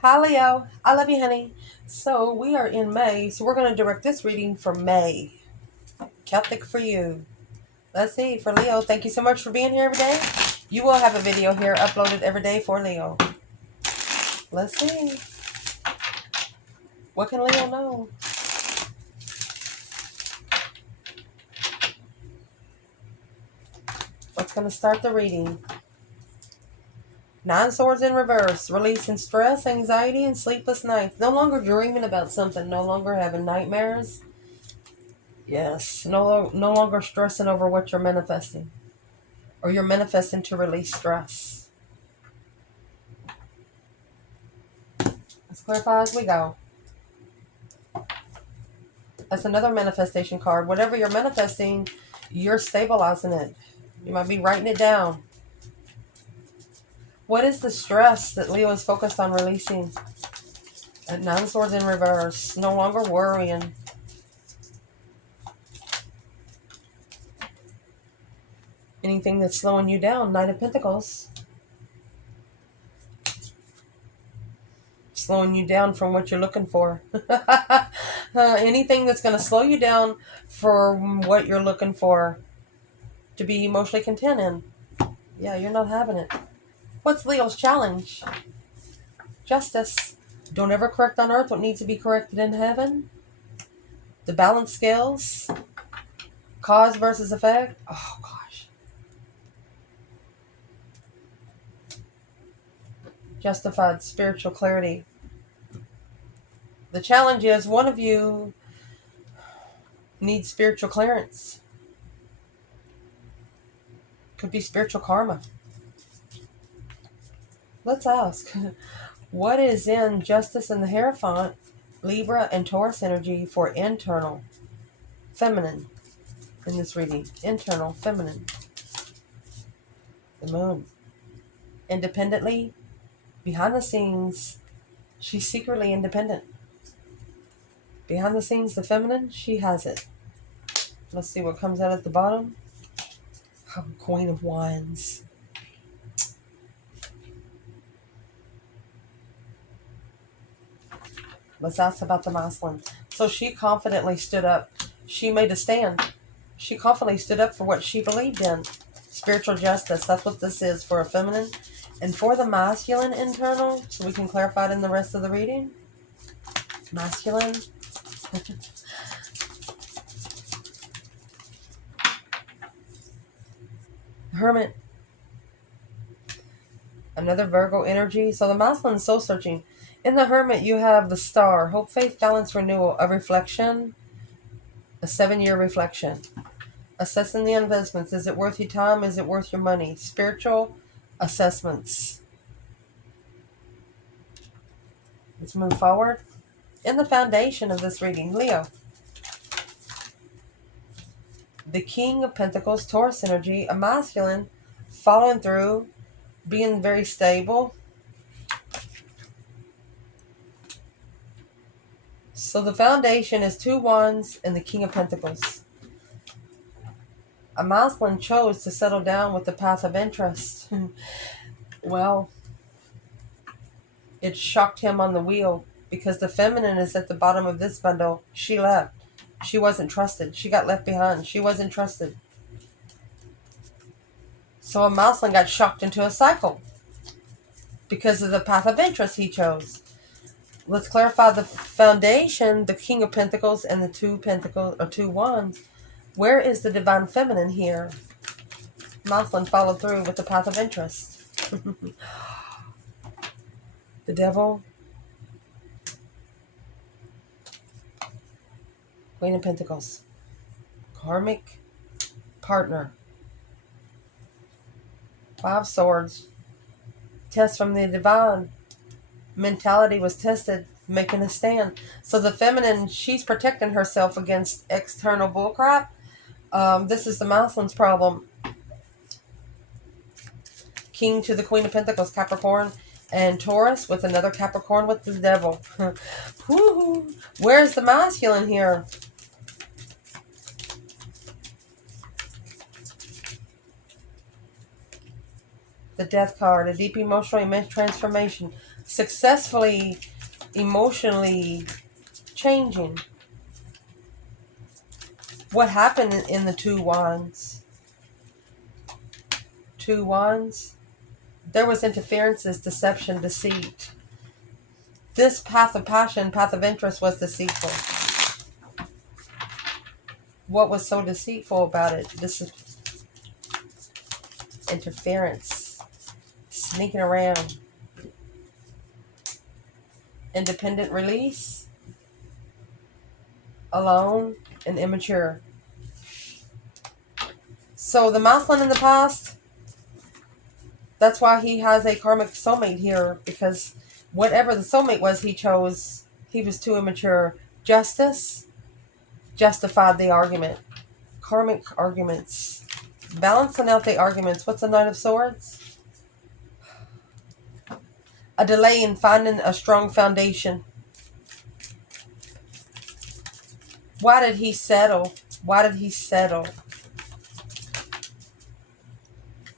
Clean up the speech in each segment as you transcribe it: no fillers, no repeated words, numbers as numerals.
Hi, Leo. I love you, honey. So, we are in May, so we're going to direct this reading for May. Celtic for you. Let's see. For Leo, thank you so much for being here every day. You will have a video here uploaded every day for Leo. Let's see. What can Leo know? What's going to start the reading? Nine Swords in reverse. Releasing stress, anxiety, and sleepless nights. No longer dreaming about something. No longer having nightmares. Yes. No longer stressing over what you're manifesting. Or you're manifesting to release stress. Let's clarify as we go. That's another manifestation card. Whatever you're manifesting, you're stabilizing it. You might be writing it down. What is the stress that Leo is focused on releasing? At Nine Swords in reverse. No longer worrying. Anything that's slowing you down. Knight of Pentacles. Slowing you down from what you're looking for. Anything that's going to slow you down from what you're looking for to be emotionally content in. Yeah, you're not having it. What's Leo's challenge? Justice. Don't ever correct on earth what needs to be corrected in heaven. The balance scales. Cause versus effect. Oh, gosh. Justified spiritual clarity. The challenge is one of you needs spiritual clearance. Could be spiritual karma. Let's ask. What is in Justice in the Hierophant, Libra, and Taurus energy for internal, feminine in this reading? Internal, feminine. The Moon. Independently, behind the scenes, she's secretly independent. Behind the scenes, the feminine, she has it. Let's see what comes out at the bottom. Queen of Wands. Let's ask about the masculine. So she confidently stood up. She made a stand. She confidently stood up for what she believed in. Spiritual justice. That's what this is for a feminine. And for the masculine internal, so we can clarify it in the rest of the reading. Masculine. Hermit. Another Virgo energy. So the masculine is soul searching. In the Hermit, you have the Star. Hope, faith, balance, renewal. A reflection. A 7-year reflection. Assessing the investments. Is it worth your time? Is it worth your money? Spiritual assessments. Let's move forward. In the foundation of this reading, Leo. The King of Pentacles, Taurus energy, a masculine, following through, being very stable. So the foundation is 2 Wands and the King of Pentacles. A masculine chose to settle down with the path of interest. Well, it shocked him on the wheel because the feminine is at the bottom of this bundle. She left. She wasn't trusted. She got left behind. She wasn't trusted. So a masculine got shocked into a cycle because of the path of interest he chose. Let's clarify the foundation, the King of Pentacles and the 2 Pentacles or 2 Wands. Where is the divine feminine here? Masculine followed through with the path of interest. The Devil. Queen of Pentacles. Karmic partner. 5 Swords. Test from the divine. Mentality was tested, making a stand. So the feminine, she's protecting herself against external bullcrap. This is the masculine's problem. King to the Queen of Pentacles, Capricorn, and Taurus with another Capricorn with the Devil. Where's the masculine here? The Death card, a deep emotional immense transformation. successfully emotionally changing. What happened in the Two Wands? Two Wands. There was interferences, deception, deceit. This path of passion, path of interest was deceitful. What was so deceitful about it? This is interference, sneaking around, independent release, alone, and immature. So the masculine in the past, that's why he has a karmic soulmate here, because whatever the soulmate was he chose, he was too immature. Justice justified the argument. Karmic arguments. Balancing out the arguments. What's the Knight of Swords? A delay in finding a strong foundation. Why did he settle? Why did he settle?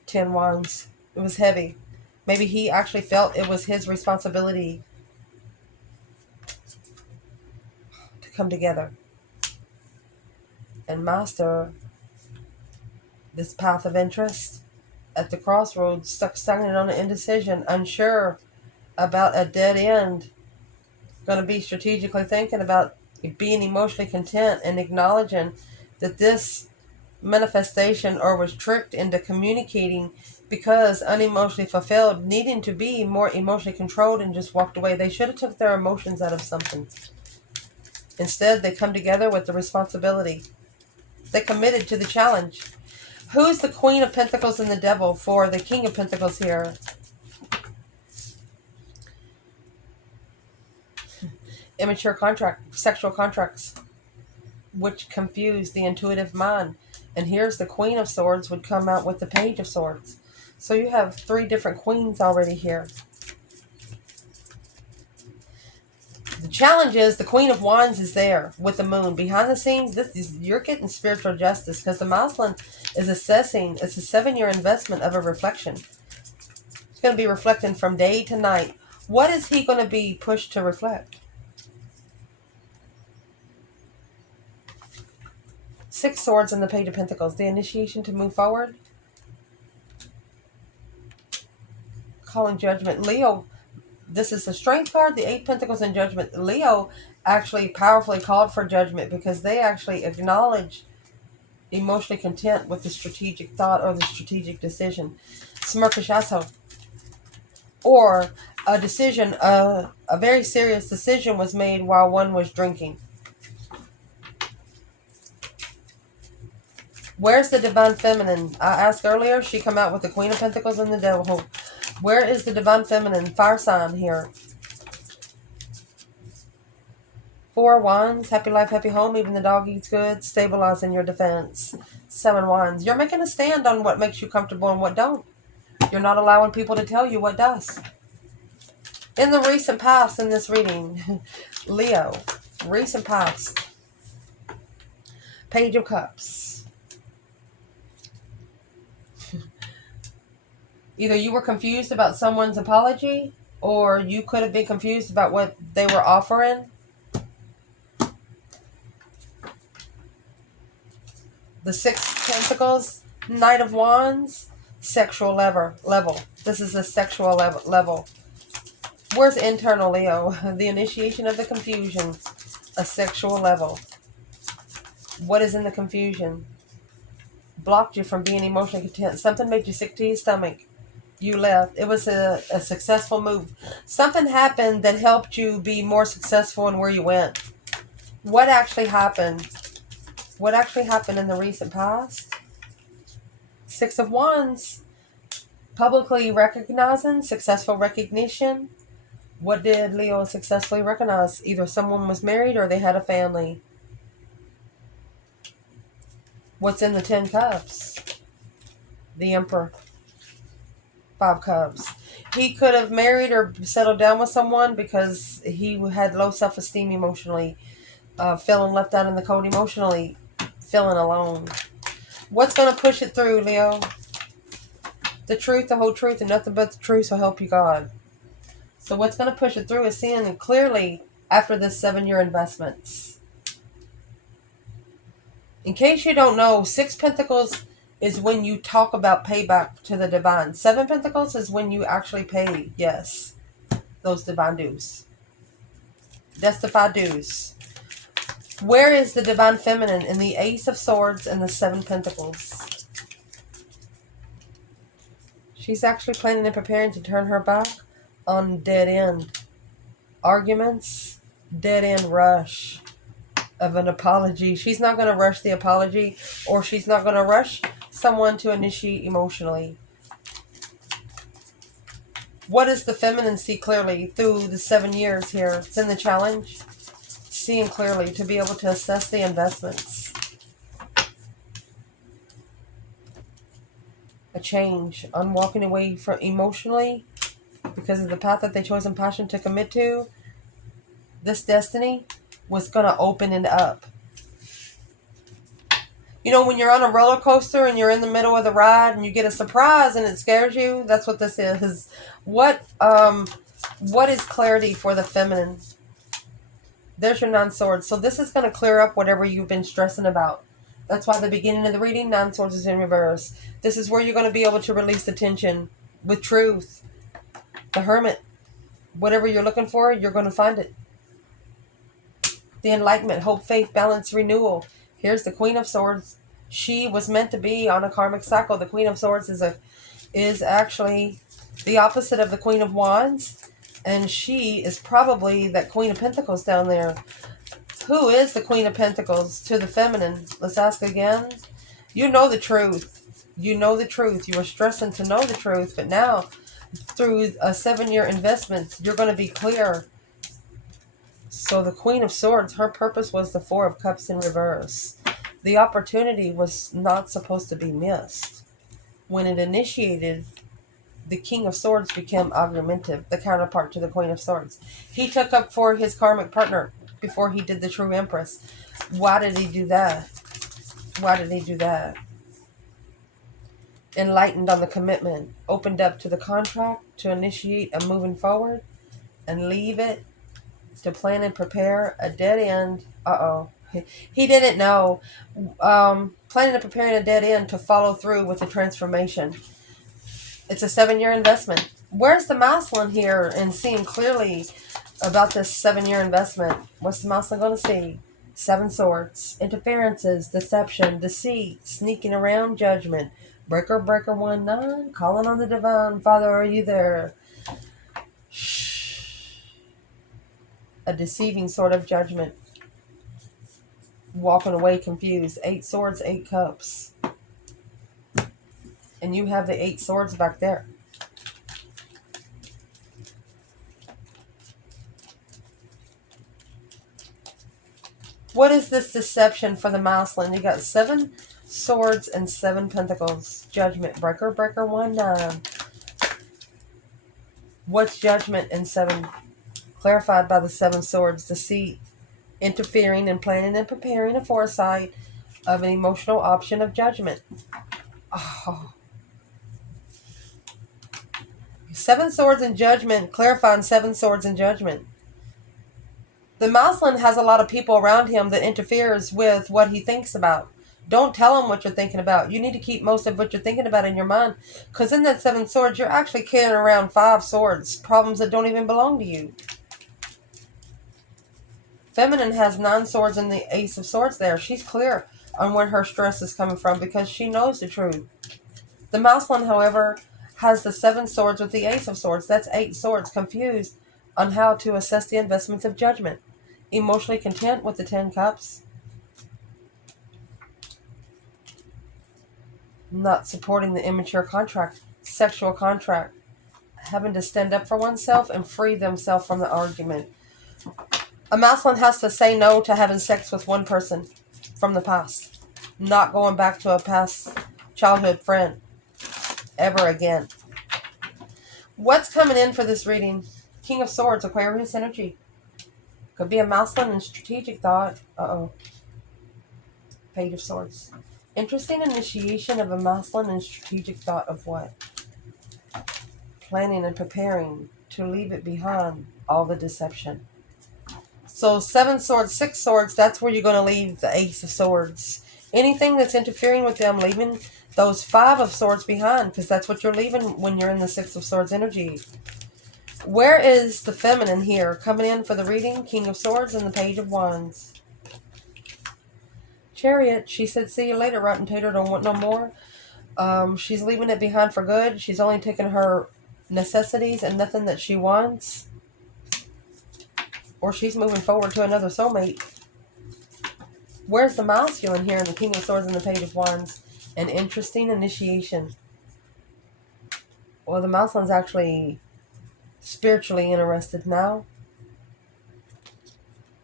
10 Wands. It was heavy. Maybe he actually felt it was his responsibility to come together and master this path of interest. At the crossroads, stuck stagnant on an indecision, unsure about a dead end. Going to be strategically thinking about being emotionally content and acknowledging that this manifestation or was tricked into communicating because unemotionally fulfilled, needing to be more emotionally controlled, and just walked away. They should have took their emotions out of something. Instead, they come together with the responsibility. They committed to the challenge. Who's the Queen of Pentacles and the Devil for the King of Pentacles here? Immature sexual contracts, which confuse the intuitive mind. And here's the Queen of Swords would come out with the Page of Swords. So you have 3 different queens already here. The challenge is the Queen of Wands is there with the moon. Behind the scenes, you're getting spiritual justice because the masculine is assessing. It's a 7-year investment of a reflection. It's going to be reflecting from day to night. What is he going to be pushed to reflect? 6 Swords and the Page of Pentacles. The initiation to move forward. Calling judgment. Leo, this is the Strength card, the 8 Pentacles and Judgment. Leo actually powerfully called for judgment because they actually acknowledge emotionally content with the strategic thought or the strategic decision. Smirkashaso. Or a decision, a very serious decision was made while one was drinking. Where's the Divine Feminine? I asked earlier, she come out with the Queen of Pentacles and the Devil. Where is the Divine Feminine? Fire sign here. 4 Wands. Happy life, happy home. Even the dog eats good. Stabilizing your defense. 7 Wands. You're making a stand on what makes you comfortable and what don't. You're not allowing people to tell you what does. In the recent past, in this reading, Leo, recent past. Page of Cups. Either you were confused about someone's apology, or you could have been confused about what they were offering. The 6 Pentacles, Knight of Wands, sexual level. This is a sexual level. Where's internal Leo? The initiation of the confusion, a sexual level. What is in the confusion? Blocked you from being emotionally content. Something made you sick to your stomach. You left. It was a successful move. Something happened that helped you be more successful in where you went. What actually happened? What actually happened in the recent past? 6 of Wands. Publicly recognizing, successful recognition. What did Leo successfully recognize? Either someone was married or they had a family. What's in the 10 Cups? The Emperor. 5 Cups. He could have married or settled down with someone because he had low self-esteem emotionally, feeling left out in the cold emotionally, feeling alone. What's going to push it through, Leo? The truth, the whole truth, and nothing but the truth, so help you God. So what's going to push it through is seeing clearly after this 7-year investments. In case you don't know, 6 Pentacles is when you talk about payback to the divine. 7 Pentacles is when you actually pay, yes, those divine dues. Justified dues. Where is the divine feminine in the Ace of Swords and the 7 Pentacles? She's actually planning and preparing to turn her back on dead end arguments, dead end rush of an apology. She's not going to rush the apology, or she's not going to rush someone to initiate emotionally. What does the feminine see clearly through the 7 years here? It's in the challenge. Seeing clearly to be able to assess the investments. A change on walking away from emotionally because of the path that they chose in passion to commit to. This destiny was going to open it up. You know, when you're on a roller coaster and you're in the middle of the ride and you get a surprise and it scares you, that's what this is. What is clarity for the feminine? There's your 9 swords. So this is going to clear up whatever you've been stressing about. That's why the beginning of the reading, 9 swords is in reverse. This is where you're going to be able to release the tension with truth. The Hermit. Whatever you're looking for, you're going to find it. The Enlightenment, hope, faith, balance, renewal. Here's the Queen of Swords. She was meant to be on a karmic cycle. The Queen of Swords is actually the opposite of the Queen of Wands. And she is probably that Queen of Pentacles down there. Who is the Queen of Pentacles to the feminine? Let's ask again. You know the truth. You know the truth. You were stressing to know the truth. But now, through a 7-year investment, you're going to be clear. So the Queen of Swords, her purpose was the 4 of Cups in reverse. The opportunity was not supposed to be missed. When it initiated, the King of Swords became augmentative, the counterpart to the Queen of Swords. He took up for his karmic partner before he did the True Empress. Why did he do that? Why did he do that? Enlightened on the commitment, opened up to the contract to initiate a moving forward and leave it to plan and prepare a dead end. He didn't know. Planning and preparing a dead end to follow through with the transformation. It's a 7-year investment. Where's the masculine here and seeing clearly about this 7-year investment? What's the masculine going to see? 7 swords. Interferences, deception, deceit, sneaking around, judgment. Breaker, 1-9. Calling on the divine. Father, are you there? A deceiving sort of judgment. Walking away confused. 8 swords, 8 cups. And you have the 8 swords back there. What is this deception for the masculine? You got 7 swords and 7 pentacles. Judgment. Breaker, 1-9. What's judgment in 7? Clarified by the 7 swords. Deceit. Interfering and planning and preparing a foresight of an emotional option of judgment. Oh. 7 swords and judgment. Clarifying 7 swords and judgment. The masculine has a lot of people around him that interferes with what he thinks about. Don't tell him what you're thinking about. You need to keep most of what you're thinking about in your mind. Because in that 7 swords, you're actually carrying around 5 swords. Problems that don't even belong to you. Feminine has 9 swords and the Ace of Swords there. She's clear on where her stress is coming from because she knows the truth. The masculine, however, has the 7 swords with the Ace of Swords. That's 8 swords. Confused on how to assess the investments of judgment. Emotionally content with the 10 cups. Not supporting the immature contract, sexual contract. Having to stand up for oneself and free themselves from the argument. A masculine has to say no to having sex with one person from the past. Not going back to a past childhood friend ever again. What's coming in for this reading? King of Swords, Aquarius energy. Could be a masculine and strategic thought. Page of Swords. Interesting initiation of a masculine and strategic thought of what? Planning and preparing. to leave it behind, all the deception. So 7 swords, 6 swords, that's where you're going to leave the Ace of Swords. Anything that's interfering with them, leaving those 5 of Swords behind, because that's what you're leaving when you're in the 6 of Swords energy. Where is the feminine here? Coming in for the reading, King of Swords and the Page of Wands. Chariot, she said, see you later, rotten tater, don't want no more. She's leaving it behind for good. She's only taking her necessities and nothing that she wants. Or she's moving forward to another soulmate. Where's the masculine here in the King of Swords and the Page of Wands? An interesting initiation. Well, the masculine's actually spiritually interested now.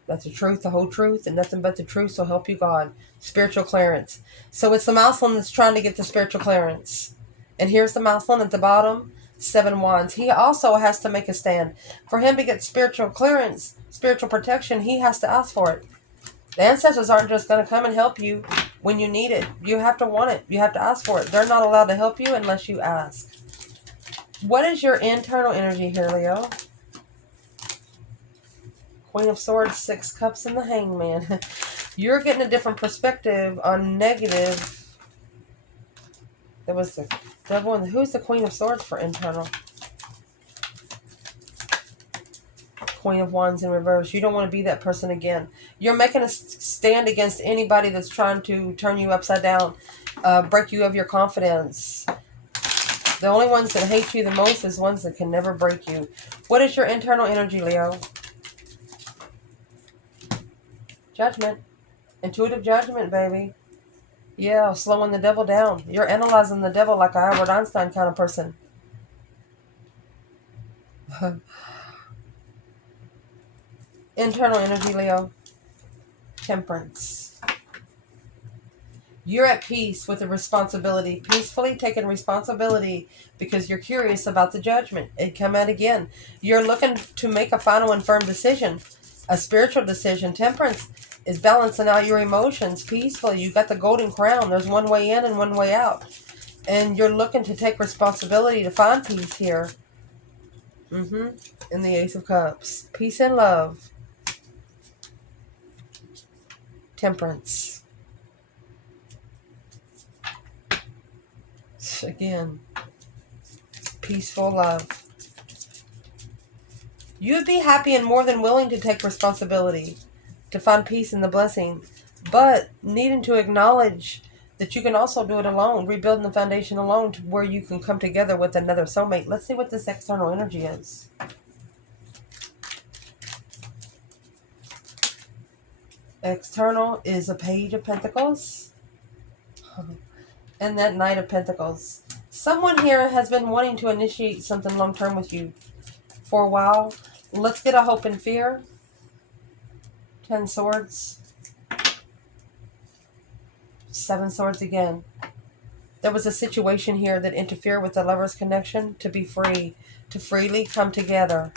That's the truth, the whole truth, and nothing but the truth, so help you God. Spiritual clearance. So it's the masculine that's trying to get the spiritual clearance. And here's the masculine at the bottom, 7 wands. He also has to make a stand. For him to get spiritual clearance, spiritual protection, he has to ask for it. The ancestors aren't just going to come and help you when you need it. You have to want it. You have to ask for it. They're not allowed to help you unless you ask. What is your internal energy here, Leo? Queen of Swords, 6 cups, and the Hangman. You're getting a different perspective on negative. There was the devil, and who's the Queen of Swords for internal? Queen of Wands in reverse. You don't want to be that person again. You're making a stand against anybody that's trying to turn you upside down, break you of your confidence. The only ones that hate you the most is ones that can never break you. What is your internal energy, Leo? Judgment. Intuitive judgment, baby. Yeah, slowing the devil down. You're analyzing the devil like a Albert Einstein kind of person. Internal energy, Leo. Temperance. You're at peace with the responsibility. Peacefully taking responsibility because you're curious about the judgment. It come out again. You're looking to make a final and firm decision. A spiritual decision. Temperance is balancing out your emotions peacefully. You got the golden crown. There's one way in and one way out. And you're looking to take responsibility to find peace here. In the Ace of Cups. Peace and love. Temperance. Again. Peaceful love. You'd be happy and more than willing to take responsibility. To find peace in the blessing, but needing to acknowledge that you can also do it alone, rebuilding the foundation alone to where you can come together with another soulmate. Let's see what this external energy is. External is a Page of Pentacles and that Knight of Pentacles. Someone here has been wanting to initiate something long-term with you for a while. Let's get a hope and fear. 10 swords. 7 swords again. There was a situation here that interfered with the lover's connection to be free, to freely come together.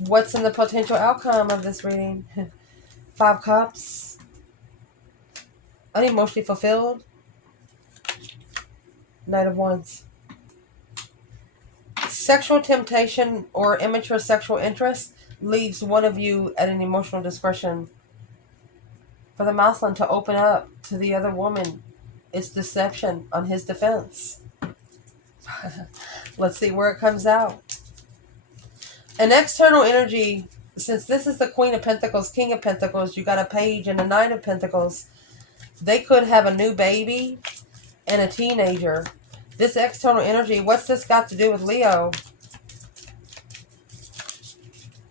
What's in the potential outcome of this reading? 5 cups. Unemotionally fulfilled. Knight of Wands. Sexual temptation or immature sexual interest leaves one of you at an emotional discretion. For the masculine to open up to the other woman, it's deception on his defense. Let's see where it comes out. An external energy, since this is the Queen of Pentacles, King of Pentacles, you got a Page and a Knight of Pentacles. They could have a new baby and a teenager. This external energy, what's this got to do with Leo?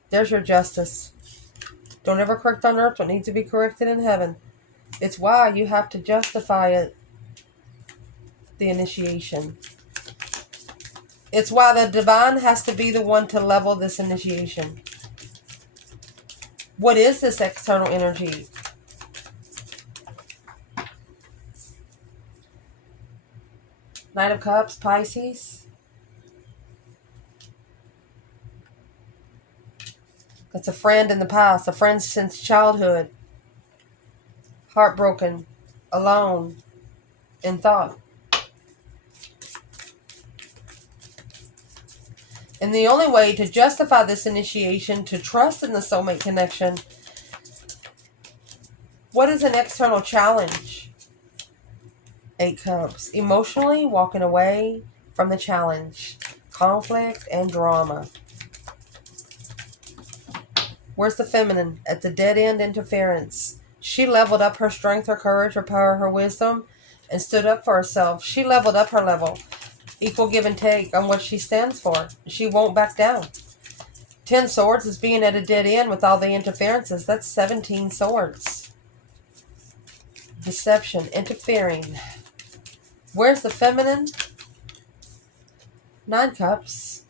There's your justice. Don't ever correct on earth what needs to be corrected in heaven. It's why you have to justify it. The initiation. It's why the divine has to be the one to level this initiation. What is this external energy? Knight of Cups, Pisces. That's a friend in the past, a friend since childhood. Heartbroken, alone, in thought. And the only way to justify this initiation, to trust in the soulmate connection, what is an external challenge? 8 Cups. Emotionally walking away from the challenge. Conflict and drama. Where's the feminine? At the dead end, interference. She leveled up her strength, her courage, her power, her wisdom, and stood up for herself. She leveled up her level. Equal give and take on what she stands for. She won't back down. 10 swords is being at a dead end with all the interferences. That's 17 swords. Deception, interfering. Where's the feminine? 9 Cups.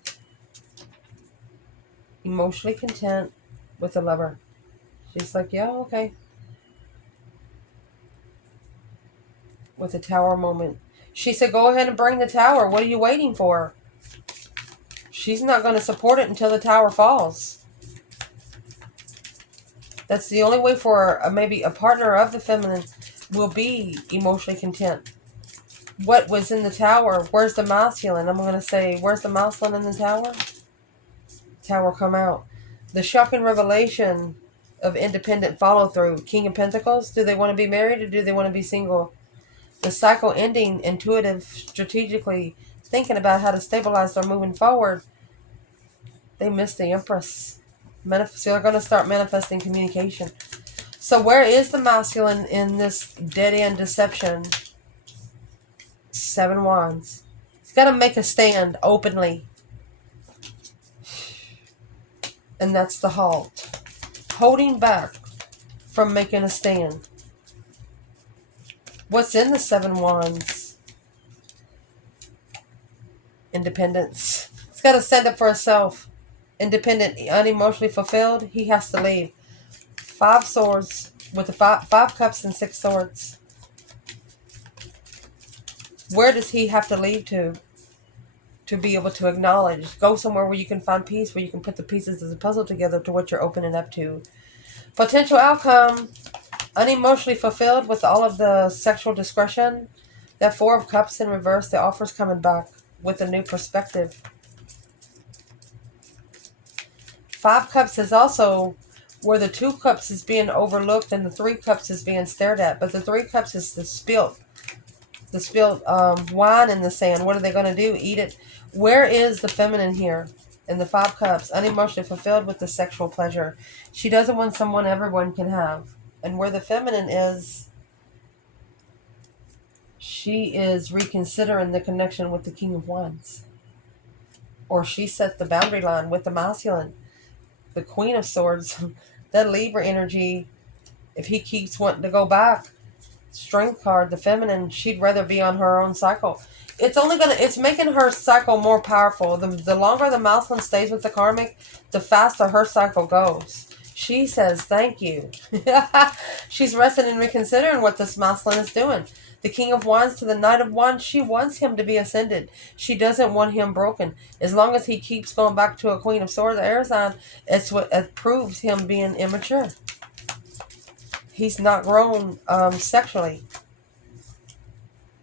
Emotionally content with the lover. She's like, yeah, okay. With the Tower moment. She said, go ahead and bring the Tower. What are you waiting for? She's not going to support it until the Tower falls. That's the only way for maybe a partner of the feminine will be emotionally content. What was in the Tower? Where's the masculine? I'm going to say, where's the masculine in the Tower? Tower come out. The shocking revelation of independent follow-through. King of Pentacles. Do they want to be married or do they want to be single? The cycle ending, intuitive, strategically thinking about how to stabilize their moving forward. They miss the Empress. So they're going to start manifesting communication. So where is the masculine in this dead-end deception? 7 Wands. He's got to make a stand openly. And that's the halt. Holding back from making a stand. What's in the 7 Wands? Independence. He's got to stand up for himself. Independent, unemotionally fulfilled. He has to leave. 5 swords with the 5 cups and 6 swords. Where does he have to leave to be able to acknowledge? Go somewhere where you can find peace, where you can put the pieces of the puzzle together to what you're opening up to. Potential outcome. Unemotionally fulfilled with all of the sexual discretion. That 4 of Cups in reverse. The offer's coming back with a new perspective. 5 Cups is also where the 2 Cups is being overlooked and the 3 Cups is being stared at. But the 3 Cups is the spilled wine in the sand. What are they going to do? Eat it? Where is the feminine here? In the 5 Cups, unemotionally fulfilled with the sexual pleasure. She doesn't want someone everyone can have. And where the feminine is, she is reconsidering the connection with the King of Wands. Or she set the boundary line with the masculine. The Queen of Swords, that Libra energy, if he keeps wanting to go back, Strength card, the feminine, she'd rather be on her own cycle. It's making her cycle more powerful. The longer the masculine stays with the karmic, the faster her cycle goes. She says, thank you. She's resting and reconsidering what this masculine is doing. The King of Wands to the Knight of Wands, she wants him to be ascended. She doesn't want him broken. As long as he keeps going back to a Queen of Swords, air sign, it's what it proves him being immature. He's not grown sexually.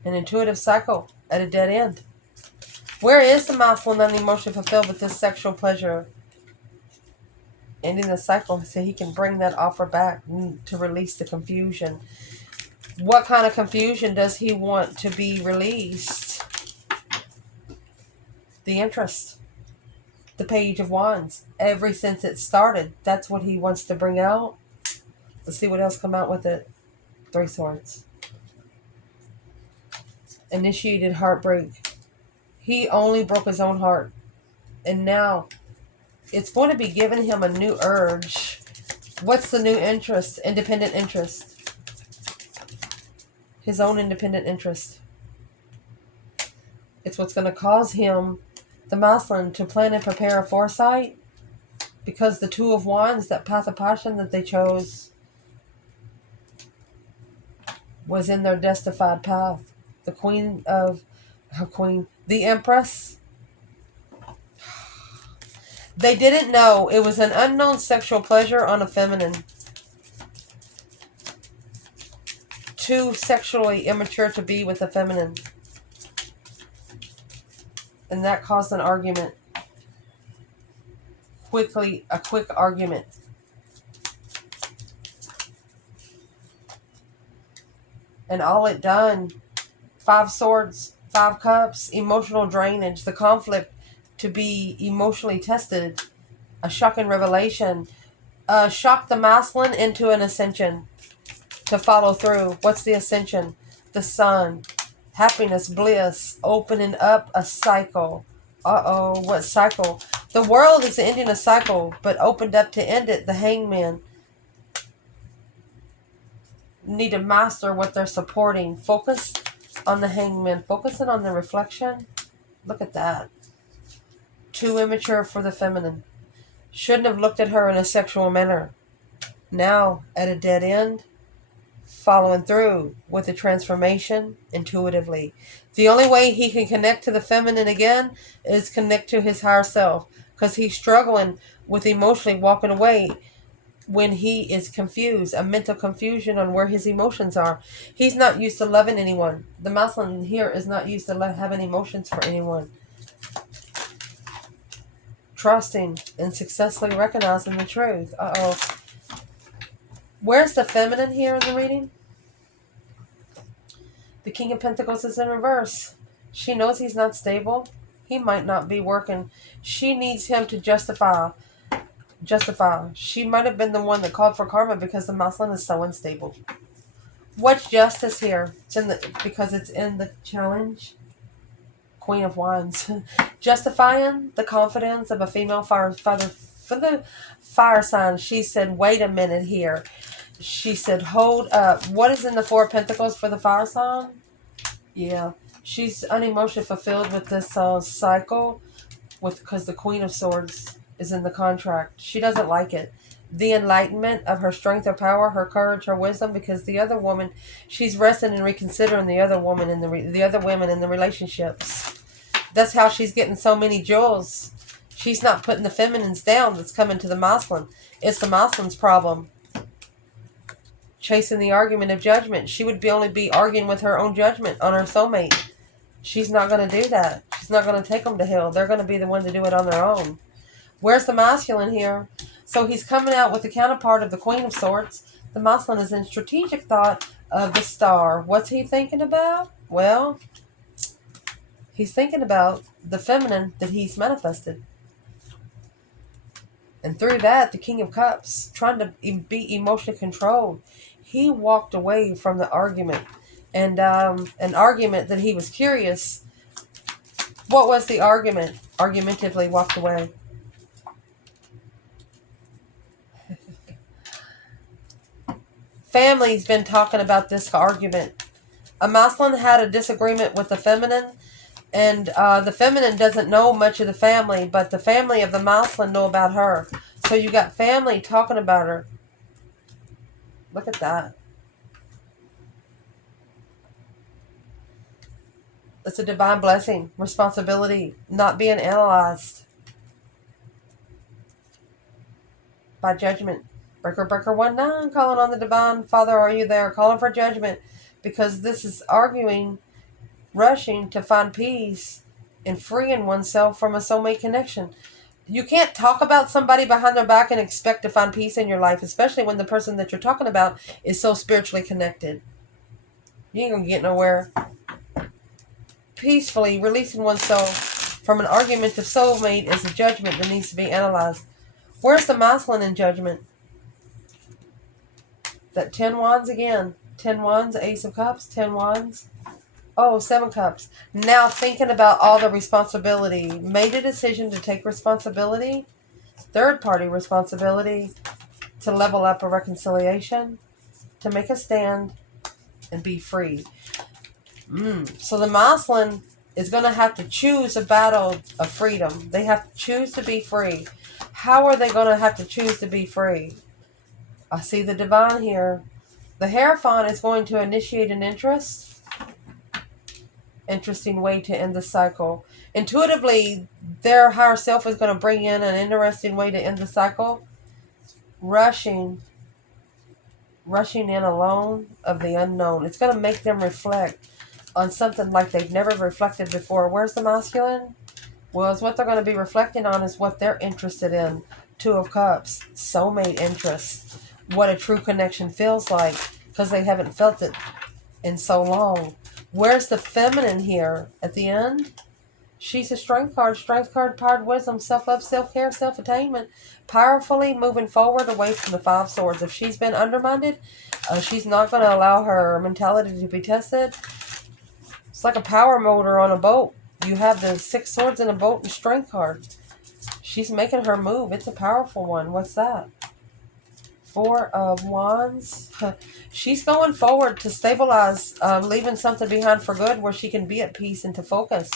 An intuitive cycle at a dead end. Where is the masculine unemotionally fulfilled with this sexual pleasure? Ending the cycle so he can bring that offer back to release the confusion. What kind of confusion does he want to be released? The interest. The Page of Wands. Ever since it started, that's what he wants to bring out. Let's see what else come out with it. 3 Swords. Initiated heartbreak. He only broke his own heart. And now it's going to be giving him a new urge. What's the new interest? Independent interest. His own independent interest. It's what's going to cause him, the masculine, to plan and prepare a foresight. Because the 2 of Wands, that path of passion that they chose, was in their destined path. The the Empress. They didn't know. It was an unknown sexual pleasure on a feminine. Too sexually immature to be with a feminine. And that caused an argument. a quick argument. And all it done, 5 swords, 5 cups, emotional drainage, the conflict to be emotionally tested, a shocking revelation, shock the masculine into an ascension to follow through. What's the ascension? The sun, happiness, bliss, opening up a cycle. Uh-oh, what cycle? The world is ending a cycle, but opened up to end it. The hangman need to master what they're supporting. Focus on the hangman. Focusing on the reflection. Look at that. Too immature for the feminine. Shouldn't have looked at her in a sexual manner. Now, at a dead end, following through with the transformation intuitively. The only way he can connect to the feminine again is connect to his higher self, because he's struggling with emotionally walking away when he is confused, a mental confusion on where his emotions are. He's not used to loving anyone. The masculine here is not used to having emotions for anyone. Trusting and successfully recognizing the truth. Uh-oh. Where's the feminine here in the reading? The King of Pentacles is in reverse. She knows he's not stable. He might not be working. She needs him to justify. She might have been the one that called for karma because the masculine is so unstable. What's justice here? Because it's in the challenge. Queen of Wands. Justifying the confidence of a female fire for the fire sign. She said, wait a minute here. She said, hold up. What is in the Four of Pentacles for the fire sign? Yeah. She's unemotionally fulfilled with this cycle because the Queen of Swords is in the contract. She doesn't like it. The enlightenment of her strength, her power, her courage, her wisdom, because the other woman, she's resting and reconsidering the other woman in the other women in the relationships. That's how she's getting so many jewels. She's not putting the feminines down that's coming to the masculine. It's the masculine's problem. Chasing the argument of judgment. She would only be arguing with her own judgment on her soulmate. She's not going to do that. She's not going to take them to hell. They're going to be the one to do it on their own. Where's the masculine here? So he's coming out with the counterpart of the Queen of Swords. The masculine is in strategic thought of the star. What's he thinking about? Well, he's thinking about the feminine that he's manifested. And through that, the King of Cups, trying to be emotionally controlled, he walked away from the argument. And an argument that he was curious. What was the argument? Argumentatively walked away. Family's been talking about this argument. A masculine had a disagreement with the feminine, and the feminine doesn't know much of the family, but the family of the masculine know about her. So you got family talking about her. Look at that. It's a divine blessing, responsibility, not being analyzed by judgment. Breaker 19, calling on the divine. Father, are you there? Calling for judgment, because this is arguing, rushing to find peace and freeing oneself from a soulmate connection. You can't talk about somebody behind their back and expect to find peace in your life, especially when the person that you're talking about is so spiritually connected. You ain't gonna get nowhere. Peacefully releasing oneself from an argument of soulmate is a judgment that needs to be analyzed. Where's the masculine in judgment? That 10 wands again. 10 wands, Ace of Cups, 10 wands. Oh, 7 cups. Now thinking about all the responsibility. Made a decision to take responsibility. Third party responsibility. To level up a reconciliation. To make a stand. And be free. So the masculine is going to have to choose a battle of freedom. They have to choose to be free. How are they going to have to choose to be free? I see the divine here. The Hierophant is going to initiate an interesting way to end the cycle. Intuitively, their higher self is going to bring in an interesting way to end the cycle. Rushing in alone of the unknown. It's going to make them reflect on something like they've never reflected before. Where's the masculine? Well, it's what they're going to be reflecting on is what they're interested in. Two of Cups, soulmate interest. What a true connection feels like because they haven't felt it in so long. Where's the feminine here at the end? She's a strength card, powered wisdom, self-love, self-care, self-attainment. Powerfully moving forward away from the Five Swords. If she's been undermined, she's not going to allow her mentality to be tested. It's like a power motor on a boat. You have the Six Swords in a boat and strength card. She's making her move. It's a powerful one. What's that? Four of Wands. She's going forward to stabilize, leaving something behind for good where she can be at peace and to focus.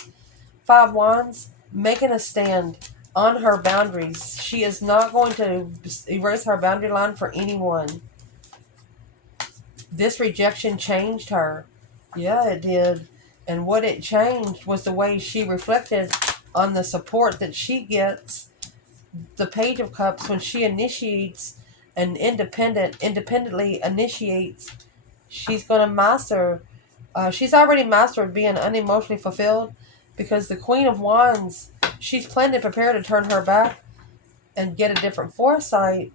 Five Wands, making a stand on her boundaries. She is not going to erase her boundary line for anyone. This rejection changed her. Yeah, it did. And what it changed was the way she reflected on the support that she gets. The Page of Cups, when she initiates and independently initiates, she's going to master. She's already mastered being unemotionally fulfilled because the Queen of Wands, she's planned and prepared to turn her back and get a different foresight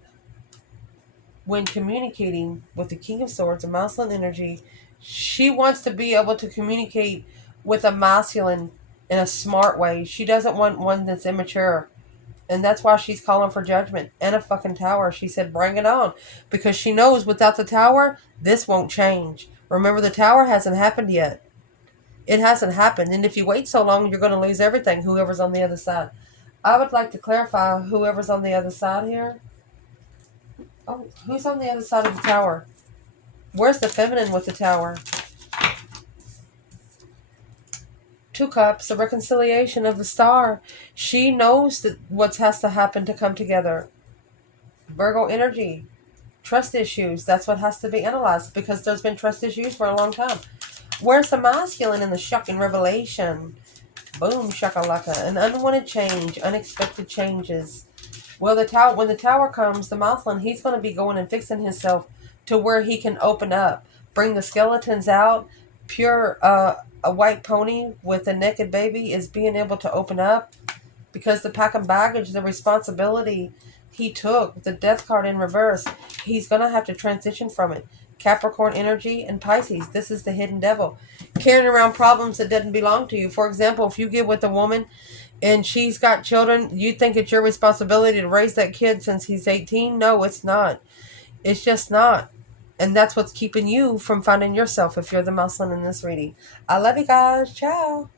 when communicating with the King of Swords, a masculine energy. She wants to be able to communicate with a masculine in a smart way. She doesn't want one that's immature. And that's why she's calling for judgment and a fucking tower. She said, bring it on. Because she knows without the tower, this won't change. Remember, the tower hasn't happened yet. It hasn't happened. And if you wait so long, you're going to lose everything, whoever's on the other side. I would like to clarify whoever's on the other side here. Oh, who's on the other side of the tower? Where's the feminine with the tower? Two Cups, the reconciliation of the star. She knows that what has to happen to come together. Virgo energy. Trust issues. That's what has to be analyzed because there's been trust issues for a long time. Where's the masculine in the shocking revelation? Boom, shakalaka. An unwanted change, unexpected changes. Well, when the tower comes, the masculine, he's going to be going and fixing himself to where he can open up, bring the skeletons out. Pure, a white pony with a naked baby is being able to open up because the pack of baggage, the responsibility he took, the death card in reverse, he's going to have to transition from it. Capricorn energy and Pisces, this is the hidden devil. Carrying around problems that didn't belong to you. For example, if you get with a woman and she's got children, you think it's your responsibility to raise that kid since he's 18? No, it's not. It's just not. And that's what's keeping you from finding yourself if you're the masculine in this reading. I love you guys. Ciao.